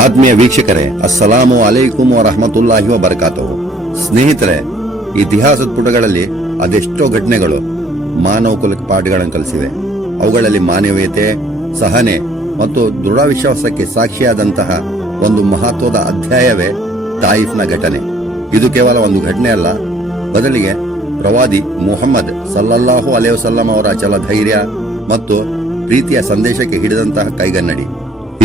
ಆತ್ಮೀಯ ವೀಕ್ಷಕರೇ, ಅಸ್ಸಲಾಮು ಅಲೈಕುಮ್ ವರಹಮತುಲ್ಲಾಹಿ ವಬರಕಾತುಹು. ಸ್ನೇಹಿತರೆ, ಇತಿಹಾಸದ ಪುಟಗಳಲ್ಲಿ ಅದೆಷ್ಟೋ ಘಟನೆಗಳು ಮಾನವ ಕುಲಕ್ಕೆ ಪಾಠಗಳನ್ನು ಕಲಿಸಿವೆ. ಅವುಗಳಲ್ಲಿ ಮಾನವೀಯತೆ, ಸಹನೆ ಮತ್ತು ದೃಢ ವಿಶ್ವಾಸಕ್ಕೆ ಸಾಕ್ಷಿಯಾದಂತಹ ಒಂದು ಮಹತ್ವದ ಅಧ್ಯಾಯವೇ ತಾಯಿಫ್ನ ಘಟನೆ. ಇದು ಕೇವಲ ಒಂದು ಘಟನೆ ಅಲ್ಲ, ಬದಲಿಗೆ ಪ್ರವಾದಿ ಮುಹಮ್ಮದ್ ಸಲ್ಲಲ್ಲಾಹು ಅಲೈಹಿ ವಸಲ್ಲಂ ಅವರ ಅಚಲ ಧೈರ್ಯ ಮತ್ತು ಪ್ರೀತಿಯ ಸಂದೇಶಕ್ಕೆ ಹಿಡಿದಂತಹ ಕೈಗನ್ನಡಿ.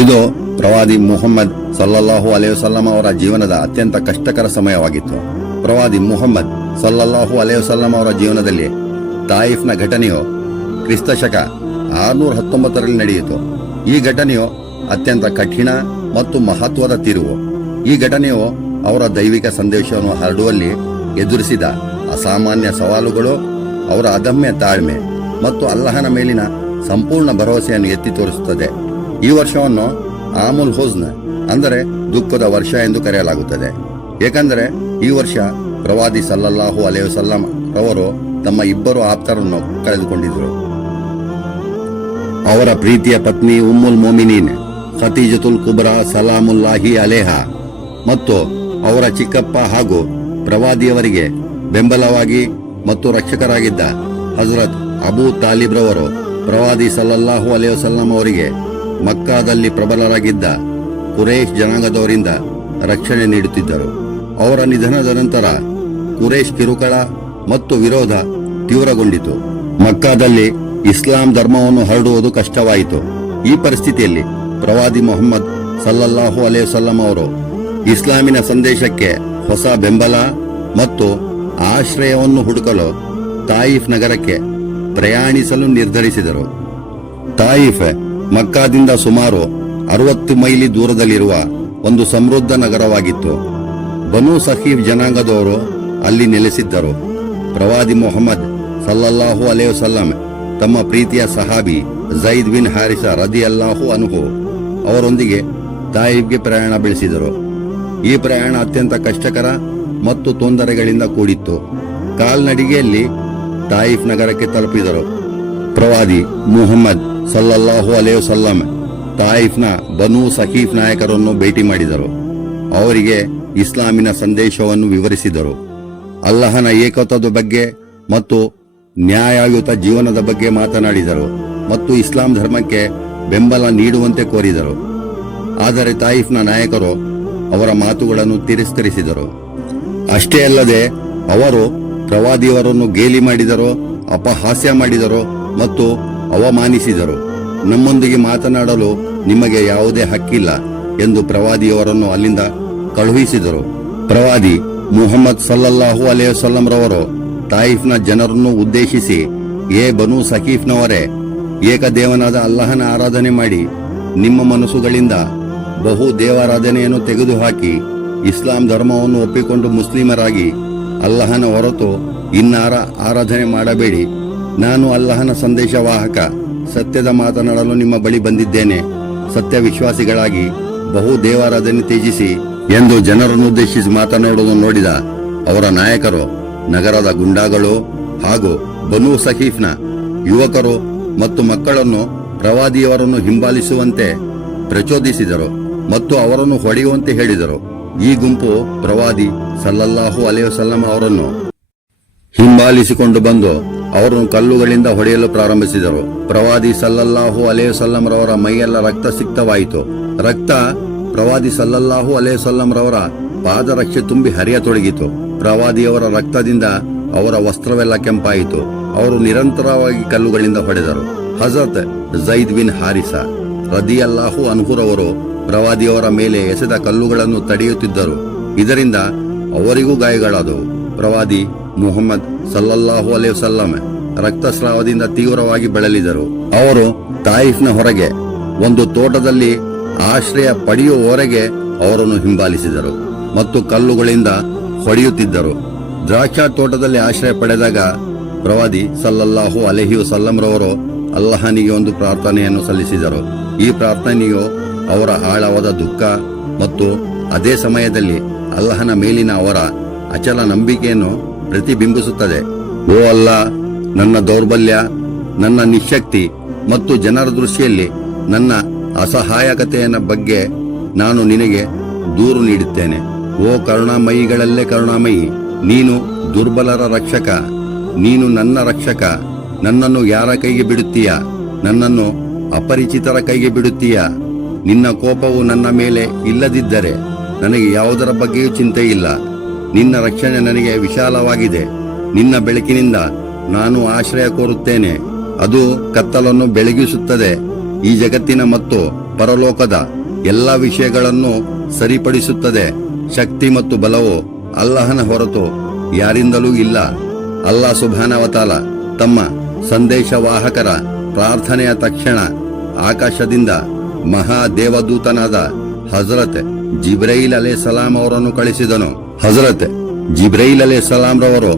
ಇದು ಪ್ರವಾದಿ ಮುಹಮ್ಮದ್ ಸಲ್ಲಲ್ಲಾಹು ಅಲೈವಸಲ್ಲಂ ಅವರ ಜೀವನದ ಅತ್ಯಂತ ಕಷ್ಟಕರ ಸಮಯವಾಗಿತ್ತು. ಪ್ರವಾದಿ ಮುಹಮ್ಮದ್ ಸಲ್ಲಲ್ಲಾಹು ಅಲೈವಸಲ್ಲಂ ಅವರ ಜೀವನದಲ್ಲಿ ತಾಯಿಫ್ನ ಘಟನೆಯು ಕ್ರಿಸ್ತ ಶಕ ಆರುನೂರ ಹತ್ತೊಂಬತ್ತರಲ್ಲಿ ನಡೆಯಿತು. ಈ ಘಟನೆಯು ಅತ್ಯಂತ ಕಠಿಣ ಮತ್ತು ಮಹತ್ವದ ತಿರುವು. ಈ ಘಟನೆಯು ಅವರ ದೈವಿಕ ಸಂದೇಶವನ್ನು ಹರಡುವಲ್ಲಿ ಎದುರಿಸಿದ ಅಸಾಮಾನ್ಯ ಸವಾಲುಗಳು, ಅವರ ಅದಮ್ಯ ತಾಳ್ಮೆ ಮತ್ತು ಅಲ್ಲಹನ ಮೇಲಿನ ಸಂಪೂರ್ಣ ಭರವಸೆಯನ್ನು ಎತ್ತಿ ತೋರಿಸುತ್ತದೆ. ಈ ವರ್ಷವನ್ನು ಆಮುಲ್ ಹುಸ್ನ್ ಅಂದರೆ ದುಃಖದ ವರ್ಷ ಎಂದು ಕರೆಯಲಾಗುತ್ತದೆ. ಏಕೆಂದರೆ ಈ ವರ್ಷ ಪ್ರವಾದಿ ಸಲ್ಲಲ್ಲಾಹು ಸಲ್ಲಾಮ್ ಅವರು ತಮ್ಮ ಇಬ್ಬರು ಆಪ್ತರನ್ನು ಕಳೆದುಕೊಂಡಿದ್ದರು. ಅವರ ಪ್ರೀತಿಯ ಪತ್ನಿ ಉಮ್ಮುಲ್ ಮೊಮಿನೀನ್, ಖತೀಜತುಲ್ ಕುಬ್ರಾ ಸಲಾಮುಲ್ಲಾಹಿ ಅಲೇಹಾ ಮತ್ತು ಅವರ ಚಿಕ್ಕಪ್ಪ ಹಾಗೂ ಪ್ರವಾದಿಯವರಿಗೆ ಬೆಂಬಲವಾಗಿ ಮತ್ತು ರಕ್ಷಕರಾಗಿದ್ದ ಹಜರತ್ ಅಬೂ ತಾಲಿಬ್ರವರು ಪ್ರವಾದಿ ಸಲ್ಲಲ್ಲಾಹು ಅಲೇ ವಸಲ್ಲಂ ಅವರಿಗೆ ಮಕ್ಕಾದಲ್ಲಿ ಪ್ರಬಲರಾಗಿದ್ದ ಕುರೇಶ್ ಜನಾಂಗದವರಿಂದ ರಕ್ಷಣೆ ನೀಡುತ್ತಿದ್ದರು. ಅವರ ನಿಧನದ ನಂತರ ಕುರೇಶ್ ಕಿರುಕಳ ಮತ್ತು ವಿರೋಧ ತೀವ್ರಗೊಂಡಿತು. ಮಕ್ಕಾದಲ್ಲಿ ಇಸ್ಲಾಂ ಧರ್ಮವನ್ನು ಹರಡುವುದು ಕಷ್ಟವಾಯಿತು. ಈ ಪರಿಸ್ಥಿತಿಯಲ್ಲಿ ಪ್ರವಾದಿ ಮೊಹಮ್ಮದ್ ಸಲ್ಲಲ್ಲಾಹು ಅಲೈಹಿ ವಸಲ್ಲಂ ಅವರು ಇಸ್ಲಾಮಿನ ಸಂದೇಶಕ್ಕೆ ಹೊಸ ಬೆಂಬಲ ಮತ್ತು ಆಶ್ರಯವನ್ನು ಹುಡುಕಲು ತಾಯಿಫ್ ನಗರಕ್ಕೆ ಪ್ರಯಾಣಿಸಲು ನಿರ್ಧರಿಸಿದರು. ತಾಯಿಫ್ ಮಕ್ಕಾದಿಂದ ಸುಮಾರು ಅರವತ್ತು ಮೈಲಿ ದೂರದಲ್ಲಿರುವ ಒಂದು ಸಮೃದ್ಧ ನಗರವಾಗಿತ್ತು. ಬನು ಸಹೀಬ್ ಜನಾಂಗದವರು ಅಲ್ಲಿ ನೆಲೆಸಿದ್ದರು. ಪ್ರವಾದಿ ಮೊಹಮ್ಮದ್ ಸಲ್ಲಲ್ಲಾಹು ಅಲೈಹಿ ವಸಲ್ಲಂ ತಮ್ಮ ಪ್ರೀತಿಯ ಸಹಾಬಿ ಜೈದ್ ಬಿನ್ ಹಾರಿಸ ರದಿ ಅಲ್ಲಾಹು ಅನುಹು ಅವರೊಂದಿಗೆ ತಾಯಿಬ್ಗೆ ಪ್ರಯಾಣ ಬೆಳೆಸಿದರು. ಈ ಪ್ರಯಾಣ ಅತ್ಯಂತ ಕಷ್ಟಕರ ಮತ್ತು ತೊಂದರೆಗಳಿಂದ ಕೂಡಿತ್ತು. ಕಾಲ್ನಡಿಗೆಯಲ್ಲಿ ತಾಯಿಫ್ ನಗರಕ್ಕೆ ತಲುಪಿದರು. ಪ್ರವಾದಿ ಮುಹಮ್ಮದ್ ಸಲ್ಲಲ್ಲಾಹು ವಸಲ್ಲಂ ತಾಯಿಫ್ನ ಬನು ಸಖೀಫ್ ನಾಯಕರನ್ನು ಭೇಟಿ ಮಾಡಿದರು. ಅವರಿಗೆ ಇಸ್ಲಾಮಿನ ಸಂದೇಶವನ್ನು ವಿವರಿಸಿದರು. ಅಲ್ಲಹನ ಏಕತ್ವದ ಬಗ್ಗೆ ಮತ್ತು ನ್ಯಾಯಯುತ ಜೀವನದ ಬಗ್ಗೆ ಮಾತನಾಡಿದರು ಮತ್ತು ಇಸ್ಲಾಂ ಧರ್ಮಕ್ಕೆ ಬೆಂಬಲ ನೀಡುವಂತೆ ಕೋರಿದರು. ಆದರೆ ತಾಯಿಫ್ನ ನಾಯಕರು ಅವರ ಮಾತುಗಳನ್ನು ತಿರಸ್ಕರಿಸಿದರು. ಅಷ್ಟೇ ಅಲ್ಲದೆ ಅವರು ಪ್ರವಾದಿಯವರನ್ನು ಗೇಲಿ ಮಾಡಿದರು, ಅಪಹಾಸ್ಯ ಮಾಡಿದರು ಮತ್ತು ಅವಮಾನಿಸಿದರು. ನಮ್ಮೊಂದಿಗೆ ಮಾತನಾಡಲು ನಿಮಗೆ ಯಾವುದೇ ಹಕ್ಕಿಲ್ಲ ಎಂದು ಪ್ರವಾದಿಯವರನ್ನು ಅಲ್ಲಿಂದ ಕಳುಹಿಸಿದರು. ಪ್ರವಾದಿ ಮುಹಮ್ಮದ್ ಸಲ್ಲಲ್ಲಾಹು ಅಲೈಹಿ ವಸಲ್ಲಂ ರವರು ತಾಯಿಫ್ನ ಜನರನ್ನು ಉದ್ದೇಶಿಸಿ, ಏ ಬನು ಸಕೀಫ್ನವರೇ ಏಕದೇವನಾದ ಅಲ್ಲಾಹನ ಆರಾಧನೆ ಮಾಡಿ, ನಿಮ್ಮ ಮನಸ್ಸುಗಳಿಂದ ಬಹು ದೇವಾರಾಧನೆಯನ್ನು ತೆಗೆದುಹಾಕಿ, ಇಸ್ಲಾಂ ಧರ್ಮವನ್ನು ಒಪ್ಪಿಕೊಂಡು ಮುಸ್ಲಿಮರಾಗಿ, ಅಲ್ಲಾಹನ ಹೊರತು ಇನ್ನಾರ ಆರಾಧನೆ ಮಾಡಬೇಡಿ. ನಾನು ಅಲ್ಲಹನ ಸಂದೇಶವಾಹಕ, ಸತ್ಯದ ಮಾತನಾಡಲು ನಿಮ್ಮ ಬಳಿ ಬಂದಿದ್ದೇನೆ. ಸತ್ಯ ವಿಶ್ವಾಸಿಗಳಾಗಿ ಬಹು ದೇವಾರಾಧನೆ ತ್ಯಜಿಸಿ ಎಂದು ಜನರನ್ನುದ್ದೇಶಿಸಿ ಮಾತನಾಡುವುದು ನೋಡಿದ ಅವರ ನಾಯಕರು, ನಗರದ ಗುಂಡಾಗಳು ಹಾಗೂ ಬನು ಸಹೀಫ್ನ ಯುವಕರು ಮತ್ತು ಮಕ್ಕಳನ್ನು ಪ್ರವಾದಿಯವರನ್ನು ಹಿಂಬಾಲಿಸುವಂತೆ ಪ್ರಚೋದಿಸಿದರು ಮತ್ತು ಅವರನ್ನು ಹೊಡೆಯುವಂತೆ ಹೇಳಿದರು. ಈ ಗುಂಪು ಪ್ರವಾದಿ ಸಲ್ಲಲ್ಲಾಹು ಅಲೈಹಿ ವಸಲ್ಲಂ ಅವರನ್ನು ಹಿಂಬಾಲಿಸಿಕೊಂಡು ಬಂದು ಅವರನ್ನು ಕಲ್ಲುಗಳಿಂದ ಹೊಡೆಯಲು ಪ್ರಾರಂಭಿಸಿದರು. ಪ್ರವಾದಿ ಸಲ್ಲಲ್ಲಾಹು ಅಲೇ ಸಲ್ಲಂರವರ ಮೈಯೆಲ್ಲ ರಕ್ತ ಸಿಕ್ತವಾಯಿತು. ರಕ್ತ ಪ್ರವಾದಿ ಸಲ್ಲಲ್ಲಾಹು ಅಲೇ ಸಲ್ಲಂರವರ ಪಾದರಕ್ಷೆ ತುಂಬಿ ಹರಿಯತೊಡಗಿತು. ಪ್ರವಾದಿಯವರ ರಕ್ತದಿಂದ ಅವರ ವಸ್ತ್ರವೆಲ್ಲ ಕೆಂಪಾಯಿತು. ಅವರು ನಿರಂತರವಾಗಿ ಕಲ್ಲುಗಳಿಂದ ಹೊಡೆದರು. ಹಜರತ್ ಜೈದ್ ಬಿನ್ ಹಾರಿಸ ರದಿಯಲ್ಲಾಹು ಅನ್ಹುರವರು ಪ್ರವಾದಿಯವರ ಮೇಲೆ ಎಸೆದ ಕಲ್ಲುಗಳನ್ನು ತಡೆಯುತ್ತಿದ್ದರು. ಇದರಿಂದ ಅವರಿಗೂ ಗಾಯಗಳಾದವು. ಪ್ರವಾದಿ ಮುಹಮ್ಮದ್ ಸಲ್ಲಲ್ಲಾಹು ಅಲೈಹಿ ವಸಲ್ಲಂ ರಕ್ತಸ್ರಾವದಿಂದ ತೀವ್ರವಾಗಿ ಬೆಳಲಿದರು. ಅವರು ತಾಯಿಫ್ನ ಹೊರಗೆ, ಒಂದು ತೋಟದಲ್ಲಿ ಆಶ್ರಯ ಪಡೆಯುವವರೆಗೆ ಅವರನ್ನು ಹಿಂಬಾಲಿಸಿದರು ಮತ್ತು ಕಲ್ಲುಗಳಿಂದ ಹೊಡೆಯುತ್ತಿದ್ದರು. ದ್ರಾಕ್ಷಾ ತೋಟದಲ್ಲಿ ಆಶ್ರಯ ಪಡೆದಾಗ ಪ್ರವಾದಿ ಸಲ್ಲಲ್ಲಾಹು ಅಲೆಹಿ ವಸಲ್ಲಂರವರು ಅಲ್ಲಹನಿಗೆ ಒಂದು ಪ್ರಾರ್ಥನೆಯನ್ನು ಸಲ್ಲಿಸಿದರು. ಈ ಪ್ರಾರ್ಥನೆಯು ಅವರ ಆಳವಾದ ದುಃಖ ಮತ್ತು ಅದೇ ಸಮಯದಲ್ಲಿ ಅಲ್ಲಹನ ಮೇಲಿನ ಅವರ ಅಚಲ ನಂಬಿಕೆಯನ್ನು ಪ್ರತಿಬಿಂಬಿಸುತ್ತದೆ. ಓ ಅಲ್ಲ, ನನ್ನ ದೌರ್ಬಲ್ಯ, ನನ್ನ ನಿಶಕ್ತಿ ಮತ್ತು ಜನರ ದೃಷ್ಟಿಯಲ್ಲಿ ನನ್ನ ಅಸಹಾಯಕತೆಯ ಬಗ್ಗೆ ನಾನು ನಿನಗೆ ದೂರು ನೀಡುತ್ತೇನೆ. ಓ ಕರುಣಾಮಯಿಗಳಲ್ಲೇ ಕರುಣಾಮಯಿ, ನೀನು ದುರ್ಬಲರ ರಕ್ಷಕ, ನೀನು ನನ್ನ ರಕ್ಷಕ, ನನ್ನನ್ನು ಯಾರ ಕೈಗೆ ಬಿಡುತ್ತೀಯ, ನನ್ನನ್ನು ಅಪರಿಚಿತರ ಕೈಗೆ ಬಿಡುತ್ತೀಯ, ನಿನ್ನ ಕೋಪವು ನನ್ನ ಮೇಲೆ ಇಲ್ಲದಿದ್ದರೆ ನನಗೆ ಯಾವುದರ ಬಗ್ಗೆಯೂ ಚಿಂತೆ ಇಲ್ಲ ನಿನ್ನ ರಕ್ಷಣೆ ನನಗೆ ವಿಶಾಲವಾಗಿದೆ. ನಿನ್ನ ಬೆಳಕಿನಿಂದ ನಾನು ಆಶ್ರಯ ಕೋರುತ್ತೇನೆ. ಅದು ಕತ್ತಲನ್ನು ಬೆಳಗಿಸುತ್ತದೆ. ಈ ಜಗತ್ತಿನ ಮತ್ತು ಪರಲೋಕದ ಎಲ್ಲ ವಿಷಯಗಳನ್ನು ಸರಿಪಡಿಸುತ್ತದೆ. ಶಕ್ತಿ ಮತ್ತು ಬಲವು ಅಲ್ಲಹನ ಹೊರತು ಯಾರಿಂದಲೂ ಇಲ್ಲ. ಅಲ್ಲಾ ಸುಭಾನವತಾಲ ತಮ್ಮ ಸಂದೇಶವಾಹಕರ ಪ್ರಾರ್ಥನೆಯ ತಕ್ಷಣ ಆಕಾಶದಿಂದ ಮಹಾದೇವದೂತನಾದ ಹಜರತ್ ಜಿಬ್ರೈಲ್ ಅಲೆ ಸಲಾಂ ಅವರನ್ನು ಕಳಿಸಿದನು ಹಜರತ್ ಜಿಬ್ರೈಲ್ ಅಲೆ ರವರು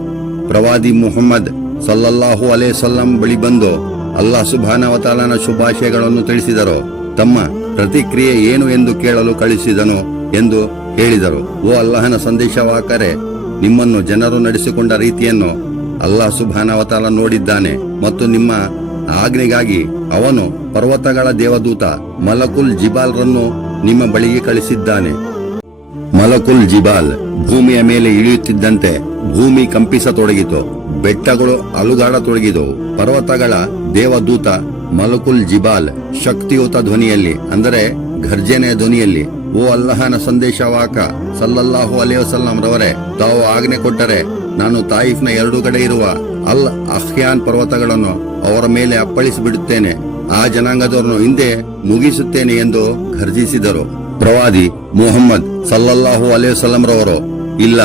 ಪ್ರವಾದಿ ಮುಹಮ್ಮದ್ ಸಲ್ಲಲ್ಲಾಹು ಅಲೇ ಸಲ್ಲಂ ಬಳಿ ಬಂದು ಅಲ್ಲಾ ಸುಭಾನವತಾಲನ ಶುಭಾಶಯಗಳನ್ನು ತಿಳಿಸಿದರು. ತಮ್ಮ ಪ್ರತಿಕ್ರಿಯೆ ಏನು ಎಂದು ಕೇಳಲು ಕಳಿಸಿದನು ಎಂದು ಹೇಳಿದರು. ಓ ಅಲ್ಲಾಹನ ಸಂದೇಶವಾಕರೆ ನಿಮ್ಮನ್ನು ಜನರು ನಡೆಸಿಕೊಂಡ ರೀತಿಯನ್ನು ಅಲ್ಲಾ ಸುಭಾನವತಾಲ ನೋಡಿದ್ದಾನೆ ಮತ್ತು ನಿಮ್ಮ ಆಜ್ಞೆಗಾಗಿ ಅವನು ಪರ್ವತಗಳ ದೇವದೂತ ಮಲಕುಲ್ ಜಿಬಾಲ್ರನ್ನು ನಿಮ್ಮ ಬಳಿಗೆ ಕಳಿಸಿದ್ದಾನೆ. ಮಲಕುಲ್ ಜಿಬಾಲ್ ಭೂಮಿಯ ಮೇಲೆ ಇಳಿಯುತ್ತಿದ್ದಂತೆ ಭೂಮಿ ಕಂಪಿಸತೊಡಗಿತು. ಬೆಟ್ಟಗಳು ಅಲುಗಾಡತೊಡಗಿದವು. ಪರ್ವತಗಳ ದೇವದೂತ ಮಲಕುಲ್ ಜಿಬಾಲ್ ಶಕ್ತಿಯುತ ಧ್ವನಿಯಲ್ಲಿ, ಅಂದರೆ ಘರ್ಜನೆಯ ಧ್ವನಿಯಲ್ಲಿ, ಓ ಅಲ್ಲಹನ ಸಂದೇಶವಾಕ, ಸಲ್ಲಲ್ಲಾಹು ಅಲೈಹಿ ವಸಲ್ಲಂ ರವರೇ, ತಾವು ಆಜ್ಞೆ ಕೊಟ್ಟರೆ ನಾನು ತಾಯಿಫ್ನ ಎರಡೂ ಕಡೆ ಇರುವ ಅಲ್ ಅಹ್ಯಾನ್ ಪರ್ವತಗಳನ್ನು ಅವರ ಮೇಲೆ ಅಪ್ಪಳಿಸಿ ಬಿಡುತ್ತೇನೆ ಆ ಜನಾಂಗದವರನ್ನು ಹಿಂದೆ ಮುಗಿಸುತ್ತೇನೆ ಎಂದು ಘರ್ಜಿಸಿದರು. ಪ್ರವಾದಿ ಮುಹಮ್ಮದ್ ಸಲ್ಲಲ್ಲಾಹು ಅಲೈಹಿ ವಸಲ್ಲಂ ರವರು, ಇಲ್ಲ,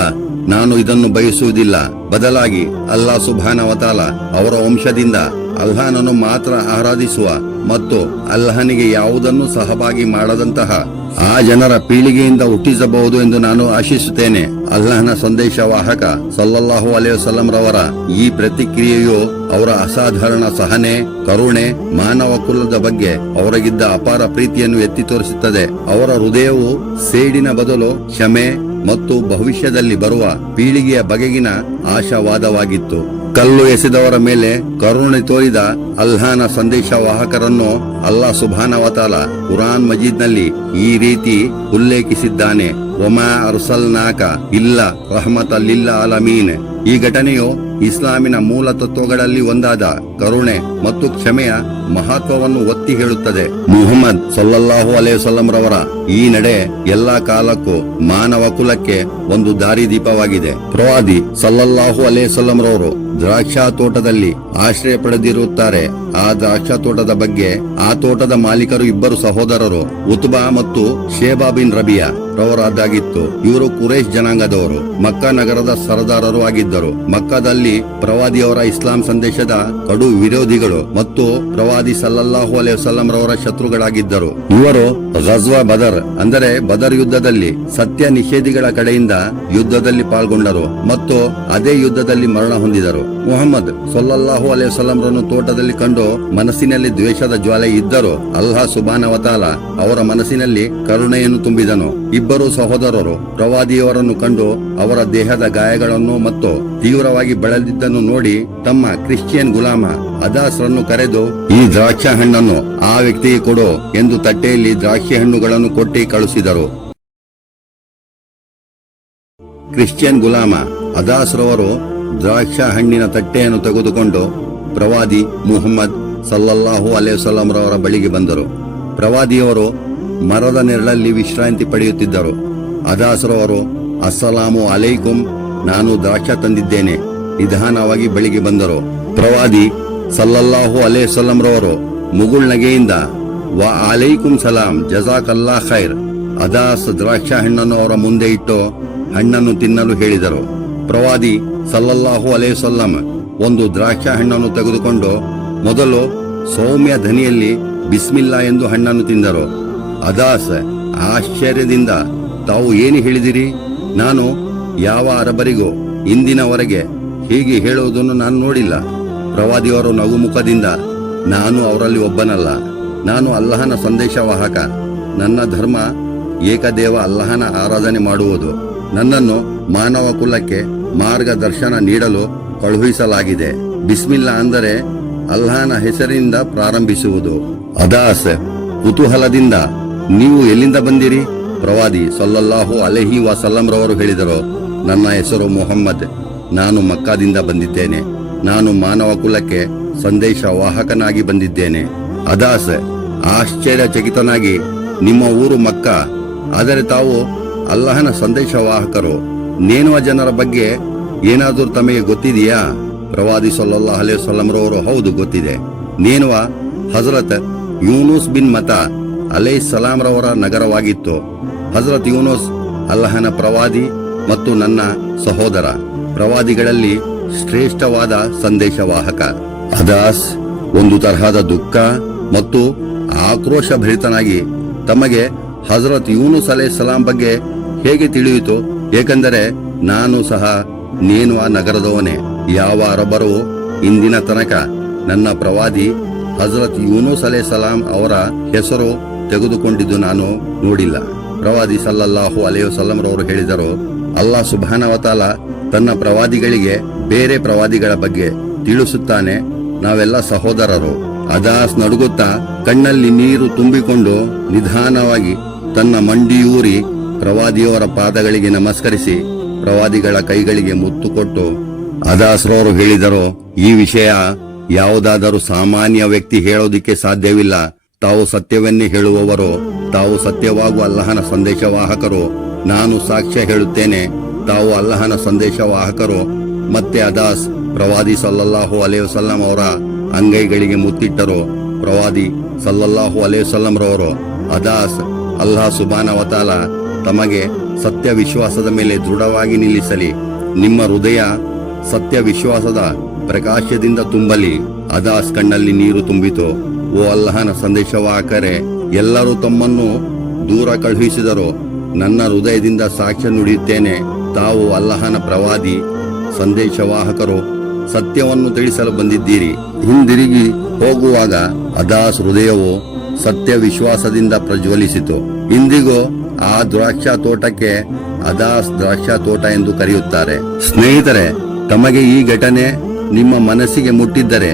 ನಾನು ಇದನ್ನು ಬಯಸುವುದಿಲ್ಲ. ಬದಲಾಗಿ ಅಲ್ಲಾ ಸುಭಾನ ವತಾಲ ಅವರ ವಂಶದಿಂದ ಅಲ್ಲಾಹನನ್ನು ಮಾತ್ರ ಆರಾಧಿಸುವ ಮತ್ತು ಅಲ್ಲಾಹನಿಗೆ ಯಾವುದನ್ನು ಸಹಭಾಗಿ ಮಾಡದಂತಹ ಆ ಜನರ ಪೀಳಿಗೆಯಿಂದ ಹುಟ್ಟಿಸಬಹುದು ಎಂದು ನಾನು ಆಶಿಸುತ್ತೇನೆ. ಅಲ್ಲಾಹನ ಸಂದೇಶವಾಹಕ ಸಲ್ಲಲ್ಲಾಹು ಅಲೈಹಿ ವಸಲ್ಲಂ ರವರ ಈ ಪ್ರತಿಕ್ರಿಯೆಯು ಅವರ ಅಸಾಧಾರಣ ಸಹನೆ, ಕರುಣೆ, ಮಾನವ ಕುಲದ ಬಗ್ಗೆ ಅವರಿಗಿದ್ದ ಅಪಾರ ಪ್ರೀತಿಯನ್ನು ಎತ್ತಿ ತೋರಿಸುತ್ತದೆ. ಅವರ ಹೃದಯವು ಸೇಡಿನ ಬದಲು ಕ್ಷಮೆ ಮತ್ತು ಭವಿಷ್ಯದಲ್ಲಿ ಬರುವ ಪೀಳಿಗೆಯ ಬಗೆಗಿನ ಆಶಾವಾದವಾಗಿತ್ತು. ಕಲ್ಲು ಎಸೆದವರ ಮೇಲೆ ಕರುಣೆ ತೋರಿದ ಅಲ್ಲಾಹನ ಸಂದೇಶವಾಹಕರನ್ನು ಅಲ್ಲಾ ಸುಭಾನವತಾಲ ಕುರಾನ್ ಮಜೀದ್ನಲ್ಲಿ ಈ ರೀತಿ ಉಲ್ಲೇಖಿಸಿದ್ದಾನೆ. ಒಮಾ ಅರ್ಸಲ್ನಾಕ ಇಲ್ಲ ರಹಮತ್ ಅಲ್ಲಿಲ್ಲ ಅಲಮೀನ್ ಈ ಘಟನೆಯು ಇಸ್ಲಾಮಿನ ಮೂಲ ತತ್ವಗಳಲ್ಲಿ ಒಂದಾದ ಕರುಣೆ ಮತ್ತು ಕ್ಷಮೆಯ ಮಹತ್ವವನ್ನು ಒತ್ತಿ ಹೇಳುತ್ತದೆ. ಮುಹಮ್ಮದ್ ಸಲ್ಲಾಹು ರವರ ಈ ನಡೆ ಎಲ್ಲಾ ಕಾಲಕ್ಕೂ ಮಾನವ ಕುಲಕ್ಕೆ ಒಂದು ದಾರಿದೀಪವಾಗಿದೆ. ಪ್ರವಾದಿ ಸಲ್ಲಲ್ಲಾಹು ಅಲೈಹಿ ವಸಲ್ಲಂ ರವರು ದ್ರಾಕ್ಷಾ ತೋಟದಲ್ಲಿ ಆಶ್ರಯ ಪಡೆದಿರುತ್ತಾರೆ. ಆ ದ್ರಾಕ್ಷಾ ತೋಟದ ಬಗ್ಗೆ ಆ ತೋಟದ ಮಾಲೀಕರು ಇಬ್ಬರು ಸಹೋದರರು, ಉತ್ಬಾ ಮತ್ತು ಶೇಬಾ ಬಿನ್ ರಬಿಯಾ. ರವರಾದಾಗಿತ್ತು ಇವರು ಕುರೇಶ್ ಜನಾಂಗದವರು, ಮಕ್ಕಾ ನಗರದ ಸರದಾರರು ಆಗಿದ್ದರು. ಮಕ್ಕದಲ್ಲಿ ಪ್ರವಾದಿಯವರ ಇಸ್ಲಾಂ ಸಂದೇಶದ ಕಡು ವಿರೋಧಿಗಳು ಮತ್ತು ಪ್ರವಾದಿ ಸಲ್ಲಲ್ಲಾಹು ವಸಲ್ಲಂ ರವರ ಶತ್ರುಗಳಾಗಿದ್ದರು. ಇವರು ರಜ್ವಾ ಬದರ್, ಅಂದರೆ ಬದರ್ ಯುದ್ಧದಲ್ಲಿ ಸತ್ಯ ನಿಷೇಧಿಗಳ ಕಡೆಯಿಂದ ಯುದ್ಧದಲ್ಲಿ ಪಾಲ್ಗೊಂಡರು ಮತ್ತು ಅದೇ ಯುದ್ಧದಲ್ಲಿ ಮರಣ ಹೊಂದಿದರು. ಮುಹಮ್ಮದ್ ಸೊಲ್ಲಲ್ಲಾಹು ಅಲೈಹಿ ವಸಲ್ಲಂರನ್ನು ತೋಟದಲ್ಲಿ ಕಂಡು ಮನಸ್ಸಿನಲ್ಲಿ ದ್ವೇಷದ ಜ್ವಾಲೆ ಇದ್ದರು ಅಲ್ಲಾಹ್ ಸುಬಾನವತಾಲ ಅವರ ಮನಸ್ಸಿನಲ್ಲಿ ಕರುಣೆಯನ್ನು ತುಂಬಿದನು. ಇಬ್ಬರು ಸಹೋದರರು ಪ್ರವಾದಿಯವರನ್ನು ಕಂಡು ಅವರ ದೇಹದ ಗಾಯಗಳನ್ನು ಮತ್ತು ತೀವ್ರವಾಗಿ ಬೆಳೆದಿದ್ದನ್ನು ನೋಡಿ ತಮ್ಮ ಕ್ರಿಶ್ಚಿಯನ್ ಗುಲಾಮ ಅದಾಸ್ರನ್ನು ಕರೆದು, ಈ ದ್ರಾಕ್ಷ ಹಣ್ಣನ್ನು ಆ ವ್ಯಕ್ತಿಗೆ ಕೊಡು ಎಂದು ತಟ್ಟೆಯಲ್ಲಿ ದ್ರಾಕ್ಷಿ ಹಣ್ಣುಗಳನ್ನು ಕೊಟ್ಟಿ ಕಳುಹಿಸಿದರು. ಕ್ರಿಶ್ಚಿಯನ್ ಗುಲಾಮ ಅದಾಸ್ರವರು ದ್ರಾಕ್ಷ ಹಣ್ಣಿನ ತಟ್ಟೆಯನ್ನು ತೆಗೆದುಕೊಂಡು ಪ್ರವಾದಿ ಮುಹಮ್ಮದ್ ಸಲ್ಲಲ್ಲಾಹು ರವರ ಬಳಿಗೆ ಬಂದರು. ಪ್ರವಾದಿಯವರು ಮರದ ನೆರಳಲ್ಲಿ ವಿಶ್ರಾಂತಿ ಪಡೆಯುತ್ತಿದ್ದರು. ಅದಾಸ್ರವರು, ಅಸ್ಸಲಾಮು ಅಲೈಕುಂ, ನಾನು ದ್ರಾಕ್ಷ ತಂದಿದ್ದೇನೆ. ನಿಧಾನವಾಗಿ ಬೆಳಿಗ್ಗೆ ಬಂದರು. ಪ್ರವಾದಿ, ಸಲ್ಲಲ್ಲಾಹು ಅಲೇಸಲ್ಲಂರವರು ಮುಗುಳ್ನಗೆಯಿಂದ ವ ಅಲೈಕುಂ ಸಲಾಂ ಜಜಾಕ್ ಅಲ್ಲಾ ಖೈರ್. ಅದಾಸ್ ದ್ರಾಕ್ಷ ಹಣ್ಣನ್ನು ಅವರ ಮುಂದೆ ಇಟ್ಟು ಹಣ್ಣನ್ನು ತಿನ್ನಲು ಹೇಳಿದರು. ಪ್ರವಾದಿ, ಸಲ್ಲಲ್ಲಾಹು ಅಲೇಸಲ್ಲಂ ಒಂದು ದ್ರಾಕ್ಷ ಹಣ್ಣನ್ನು ತೆಗೆದುಕೊಂಡು, ಮೊದಲು ಸೌಮ್ಯ ಧನಿಯಲ್ಲಿ ಬಿಸ್ಮಿಲ್ಲಾ ಎಂದು ಹಣ್ಣನ್ನು ತಿಂದರು. ಅದಾಸ್ ಆಶ್ಚರ್ಯದಿಂದ ತಾವು ಏನು ಹೇಳಿದಿರಿ? ನಾನು ಯಾವ ಅರಬರಿಗೂ ಇಂದಿನವರೆಗೆ ಹೀಗೆ ಹೇಳುವುದನ್ನು ನಾನು ನೋಡಿಲ್ಲ. ಪ್ರವಾದಿಯವರು ನಗುಮುಖದಿಂದ, ನಾನು ಅವರಲ್ಲಿ ಒಬ್ಬನಲ್ಲ, ನಾನು ಅಲ್ಲಹನ ಸಂದೇಶವಾಹಕ. ನನ್ನ ಧರ್ಮ ಏಕದೇವ ಅಲ್ಲಹನ ಆರಾಧನೆ ಮಾಡುವುದು. ನನ್ನನ್ನು ಮಾನವ ಕುಲಕ್ಕೆ ಮಾರ್ಗದರ್ಶನ ನೀಡಲು ಕಳುಹಿಸಲಾಗಿದೆ. ಬಿಸ್ಮಿಲ್ಲಾ ಅಂದರೆ ಅಲ್ಲಾಹನ ಹೆಸರಿನಿಂದ ಪ್ರಾರಂಭಿಸುವುದು. ಅದಾಸ್ ಕುತೂಹಲದಿಂದ ನೀವು ಎಲ್ಲಿಂದ ಬಂದಿರಿ? ಪ್ರವಾದಿ ಸೊಲ್ಲಲ್ಲಾಹು ಅಲೆಹಿ ವಸಲ್ಲಂರವರು ಹೇಳಿದರು, ನನ್ನ ಹೆಸರು ಮೊಹಮ್ಮದ್. ನಾನು ಮಕ್ಕಾದಿಂದ ಬಂದಿದ್ದೇನೆ. ನಾನು ಮಾನವ ಕುಲಕ್ಕೆ ಸಂದೇಶ ವಾಹಕನಾಗಿ ಬಂದಿದ್ದೇನೆ. ಅದಾಸ್, ಆಶ್ಚರ್ಯಚಕಿತನಾಗಿ, ನಿಮ್ಮ ಊರು ಮಕ್ಕ. ಆದರೆ ತಾವು ಅಲ್ಲಹನ ಸಂದೇಶವಾಹಕರು. ನೇನುವ ಜನರ ಬಗ್ಗೆ ಏನಾದರೂ ತಮಗೆ ಗೊತ್ತಿದೆಯಾ? ಪ್ರವಾದಿ ಸೊಲ್ಲಲ್ಲಾಹು ಅಲೈಹಿ ವಸಲ್ಲಂರವರು ಹೌದು, ಗೊತ್ತಿದೆ. ನೇನುವ ಹಜರತ್ ಯೂನುಸ್ ಬಿನ್ ಮತ ಅಲೈ ಸಲಾಂರವರ ನಗರವಾಗಿತ್ತು. ಹಜರತ್ ಯೂನುಸ್ ಅಲ್ಲಹನ ಪ್ರವಾದಿ ಮತ್ತು ನನ್ನ ಸಹೋದರ. ಪ್ರವಾದಿಗಳಲ್ಲಿ ಶ್ರೇಷ್ಠವಾದ ಸಂದೇಶವಾಹಕ. ಅದಾಸ್ ಒಂದು ತರಹದ ದುಃಖ ಮತ್ತು ಆಕ್ರೋಶ ಭರಿತನಾಗಿ ತಮಗೆ ಹಜರತ್ ಯೂನುಸ್ ಅಲೈ ಸಲಾಂ ಬಗ್ಗೆ ಹೇಗೆ ತಿಳಿಯಿತು? ಏಕೆಂದರೆ ನಾನು ಸಹ ನೇನು ಆ ನಗರದವನೇ. ಯಾವ ಅರಬರು ಇಂದಿನ ತನಕ ನನ್ನ ಪ್ರವಾದಿ ಹಜರತ್ ಯೂನುಸ್ ಅಲೈ ಸಲಾಂ ಅವರ ಹೆಸರು ತೆಗೆದುಕೊಂಡಿದ್ದು ನಾನು ನೋಡಿಲ್ಲ. ಪ್ರವಾದಿ ಸಲ್ಲಲ್ಲಾಹು ಅಲೈಹಿ ಸಲ್ಲಂರವರು ಹೇಳಿದರು ಅಲ್ಲಾ ಸುಬಾನವತಾಲ ತನ್ನ ಪ್ರವಾದಿಗಳಿಗೆ ಬೇರೆ ಪ್ರವಾದಿಗಳ ಬಗ್ಗೆ ತಿಳಿಸುತ್ತಾನೆ. ನಾವೆಲ್ಲ ಸಹೋದರರು. ಅದಾಸ್ ನಡುಗುತ್ತಾ ಕಣ್ಣಲ್ಲಿ ನೀರು ತುಂಬಿಕೊಂಡು ನಿಧಾನವಾಗಿ ತನ್ನ ಮಂಡಿಯೂರಿ ಪ್ರವಾದಿಯವರ ಪಾದಗಳಿಗೆ ನಮಸ್ಕರಿಸಿ ಪ್ರವಾದಿಗಳ ಕೈಗಳಿಗೆ ಮುತ್ತು ಕೊಟ್ಟು ಅದಾಸ್ರವರು ಹೇಳಿದರು, ಈ ವಿಷಯ ಯಾವುದಾದರೂ ಸಾಮಾನ್ಯ ವ್ಯಕ್ತಿ ಹೇಳೋದಿಕ್ಕೆ ಸಾಧ್ಯವಿಲ್ಲ. ತಾವು ಸತ್ಯವನ್ನೇ ಹೇಳುವವರು, ತಾವು ಸತ್ಯವಾಗುವ ಅಲ್ಲಹನ ಸಂದೇಶವಾಹಕರು, ನಾನು ಸಾಕ್ಷ್ಯ ಹೇಳುತ್ತೇನೆ, ತಾವು ಅಲ್ಲಹನ ಸಂದೇಶವಾಹಕರು, ಮತ್ತೆ ಅದಾಸ್, ಪ್ರವಾದಿ ಸಲ್ಲಲ್ಲಾಹು ಅಲೈಹಿ ವಸಲ್ಲಂ ಅವರ ಅಂಗೈಗಳಿಗೆ ಮುತ್ತಿಟ್ಟರು, ಪ್ರವಾದಿ ಸಲ್ಲಲ್ಲಾಹು ಅಲೈಹಿ ವಸಲ್ಲಂ ರವರು ಅದಾಸ್, ಅಲ್ಲಾಹ್ ಸುಬಾನ ವತಾಲ ತಮಗೆ ಸತ್ಯ ವಿಶ್ವಾಸದ ಮೇಲೆ ದೃಢವಾಗಿ ನಿಲ್ಲಿಸಲಿ. ನಿಮ್ಮ ಹೃದಯ ಸತ್ಯ ವಿಶ್ವಾಸದ ಪ್ರಕಾಶದಿಂದ ತುಂಬಲಿ. ಅದಾಸ್ ಕಣ್ಣಲ್ಲಿ ನೀರು ತುಂಬಿತು. ಓ ಅಲ್ಲಹನ ಸಂದೇಶವಾಕರೆ, ಎಲ್ಲರೂ ತಮ್ಮನ್ನು ದೂರ ಕಳುಹಿಸಿದರು. ನನ್ನ ಹೃದಯದಿಂದ ಸಾಕ್ಷ್ಯ ನುಡಿಯುತ್ತೇನೆ, ತಾವು ಅಲ್ಲಹನ ಪ್ರವಾದಿ, ಸಂದೇಶವಾಹಕರು, ಸತ್ಯವನ್ನು ತಿಳಿಸಲು ಬಂದಿದ್ದೀರಿ. ಹಿಂದಿರುಗಿ ಹೋಗುವಾಗ ಅದಾಸ್ ಹೃದಯವು ಸತ್ಯ ವಿಶ್ವಾಸದಿಂದ ಪ್ರಜ್ವಲಿಸಿತು. ಇಂದಿಗೂ ಆ ದ್ರಾಕ್ಷಾ ತೋಟಕ್ಕೆ ಅದಾಸ್ ದ್ರಾಕ್ಷಾ ತೋಟ ಎಂದು ಕರೆಯುತ್ತಾರೆ. ಸ್ನೇಹಿತರೆ, ತಮಗೆ ಈ ಘಟನೆ ನಿಮ್ಮ ಮನಸ್ಸಿಗೆ ಮುಟ್ಟಿದ್ದರೆ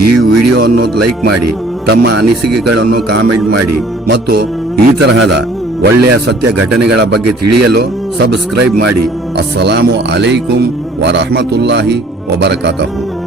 ಈ ವಿಡಿಯೋವನ್ನು ಲೈಕ್ ಮಾಡಿ. ತಮ್ಮ ಅನಿಸಿಕೆಗಳನ್ನು ಕಾಮೆಂಟ್ ಮಾಡಿ ಮತ್ತು ಈ ತರಹದ ಒಳ್ಳೆಯ ಸತ್ಯ ಘಟನೆಗಳ ಬಗ್ಗೆ ತಿಳಿಯಲು ಸಬ್ಸ್ಕ್ರೈಬ್ ಮಾಡಿ. ಅಸ್ಸಲಾಮು ಅಲೈಕುಂ ವರಹಮತುಲ್ಲಾಹಿ ವಬರಕಾತಹು.